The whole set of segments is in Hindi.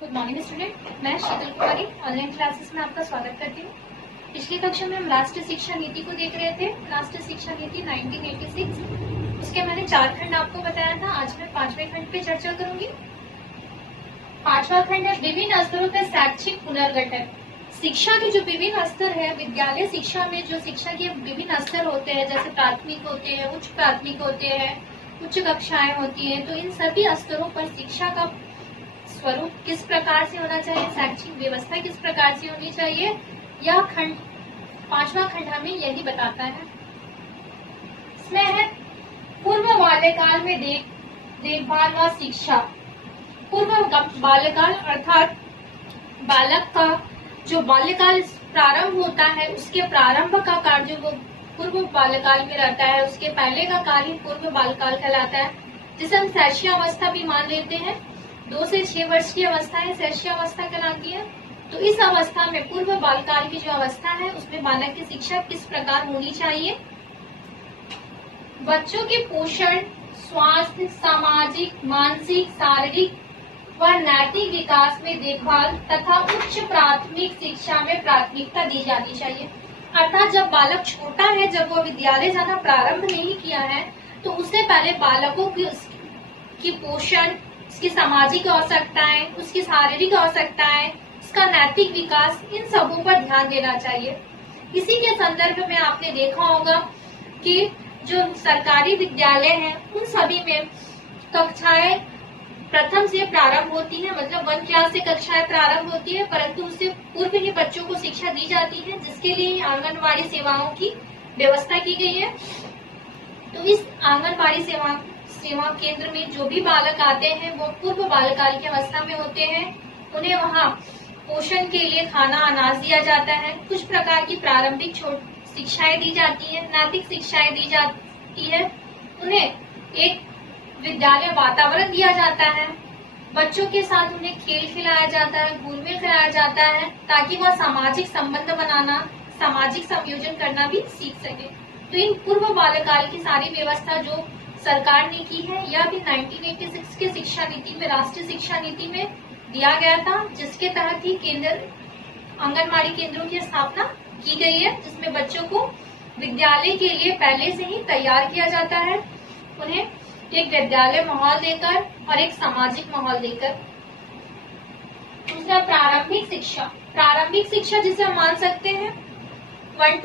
गुड मॉर्निंग स्टूडेंट, मैं शीतल कुमारी ऑनलाइन क्लासेस में आपका स्वागत करती हूँ। पिछली कक्षा में हम राष्ट्रीय शिक्षा नीति को देख रहे थे। राष्ट्रीय शिक्षा नीति 1986, उसके मैंने 4 खंड आपको बताया था। आज मैं 5वें खंड पे चर्चा करूंगी। 5वां खंड है विभिन्न स्तरों पर शैक्षिक पुनर्गठन। शिक्षा के जो विभिन्न स्तर है, विद्यालय शिक्षा में जो शिक्षा के विभिन्न स्तर होते हैं, जैसे प्राथमिक होते हैं, उच्च प्राथमिक होते हैं, उच्च कक्षाएं होती हैं, तो इन सभी स्तरों पर शिक्षा का स्वरूप किस प्रकार से होना चाहिए, शैक्षिक व्यवस्था किस प्रकार से होनी चाहिए, यह खंड 5वां खंड हमें यही बताता है। इसमें है पूर्व बाल्यकाल में देखभाल व शिक्षा। पूर्व बाल्यकाल अर्थात बालक का जो बाल्यकाल प्रारंभ होता है, उसके प्रारंभ का कार्य वो पूर्व बाल्यकाल में रहता है। उसके पहले का कार्य पूर्व बाल्यकाल कहलाता है, जिसे हम शैशवावस्था भी मान लेते हैं। 2 से 6 वर्ष की अवस्था है शैशवावस्था कहलाती है। तो इस अवस्था में पूर्व बालकाल की जो अवस्था है, उसमें बालक की शिक्षा किस प्रकार होनी चाहिए। बच्चों के पोषण, स्वास्थ्य, सामाजिक, मानसिक, शारीरिक व नैतिक विकास में देखभाल तथा उच्च प्राथमिक शिक्षा में प्राथमिकता दी जानी चाहिए। अर्थात जब बालक छोटा है, जब वो विद्यालय जाना प्रारंभ नहीं किया है, तो उससे पहले बालकों की पोषण, उसकी सामाजिक आवश्यकताएं, उसकी शारीरिक आवश्यकताएं, उसका नैतिक विकास, इन सबों पर ध्यान देना चाहिए। इसी के संदर्भ में आपने देखा होगा कि जो सरकारी विद्यालय हैं, उन सभी में कक्षाएं प्रथम से प्रारंभ होती है, मतलब 1 क्लास से कक्षाएं प्रारंभ होती है, परंतु उससे पूर्व ही बच्चों को शिक्षा दी जाती है, जिसके लिए आंगनबाड़ी सेवाओं की व्यवस्था की गई है। तो इस आंगनबाड़ी सेवा केंद्र में जो भी बालक आते हैं, वो पूर्व बालकाल की अवस्था में होते हैं। उन्हें वहाँ पोषण के लिए खाना, अनाज दिया जाता है। कुछ प्रकार की प्रारंभिक शिक्षाएं दी जाती है, नैतिक शिक्षाएं दी जाती है। उन्हें एक विद्यालय वातावरण दिया जाता है। बच्चों के साथ उन्हें खेल खिलाया जाता है, घुल मिल कराया जाता है, ताकि वह सामाजिक संबंध बनाना, सामाजिक संयोजन करना भी सीख सके। तो इन पूर्व बाल्यकाल की सारी व्यवस्था जो सरकार ने की है, यह भी 1986 के शिक्षा नीति में, राष्ट्रीय शिक्षा नीति में दिया गया था, जिसके तहत ही आंगनबाड़ी केंद्रों की स्थापना की गई है, जिसमें बच्चों को विद्यालय के लिए पहले से ही तैयार किया जाता है। उन्हें एक विद्यालय माहौल देकर और एक सामाजिक माहौल देकर। दूसरा प्रारंभिक शिक्षा। प्रारंभिक शिक्षा जिसे हम मान सकते हैं 1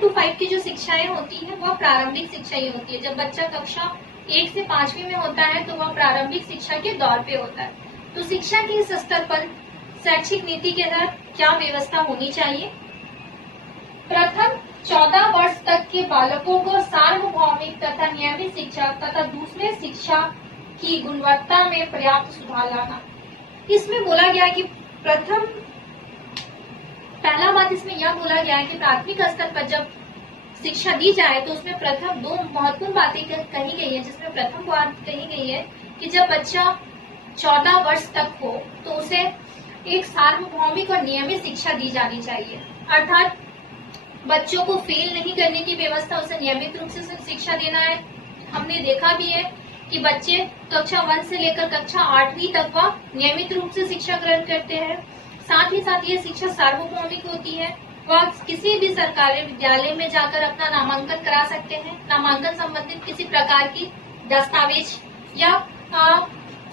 to 5 की जो शिक्षाएं होती हैं, वह प्रारंभिक शिक्षा ही होती है। जब बच्चा कक्षा 1 से 5वीं में होता है, तो वह प्रारंभिक शिक्षा के दौर पे होता है। तो शिक्षा के इस स्तर पर शैक्षिक नीति के तहत क्या व्यवस्था होनी चाहिए। प्रथम 14 वर्ष तक के बालकों को सार्वभौमिक तथा नियमित शिक्षा तथा दूसरे शिक्षा की गुणवत्ता में पर्याप्त सुधार लाना। इसमें बोला गया कि पहला बात इसमें यह बोला गया है कि प्राथमिक स्तर पर जब शिक्षा दी जाए, तो उसमें प्रथम 2 महत्वपूर्ण बातें कही गई है। जिसमें प्रथम बात कही गई है कि जब बच्चा 14 वर्ष तक हो, तो उसे एक सार्वभौमिक और नियमित शिक्षा दी जानी चाहिए। अर्थात बच्चों को फेल नहीं करने की व्यवस्था, उसे नियमित रूप से शिक्षा देना है। हमने देखा भी है कि बच्चे कक्षा 1 से लेकर कक्षा 8वीं तक वह नियमित रूप से शिक्षा ग्रहण करते हैं। साथ ही साथ ये शिक्षा सार्वभौमिक होती है। वह किसी भी सरकारी विद्यालय में जाकर अपना नामांकन करा सकते हैं। नामांकन संबंधित किसी प्रकार की दस्तावेज या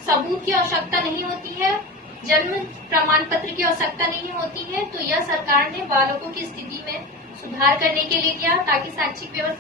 सबूत की आवश्यकता नहीं होती है, जन्म प्रमाण पत्र की आवश्यकता नहीं होती है। तो यह सरकार ने बालकों की स्थिति में सुधार करने के लिए किया, ताकि शैक्षिक व्यवस्था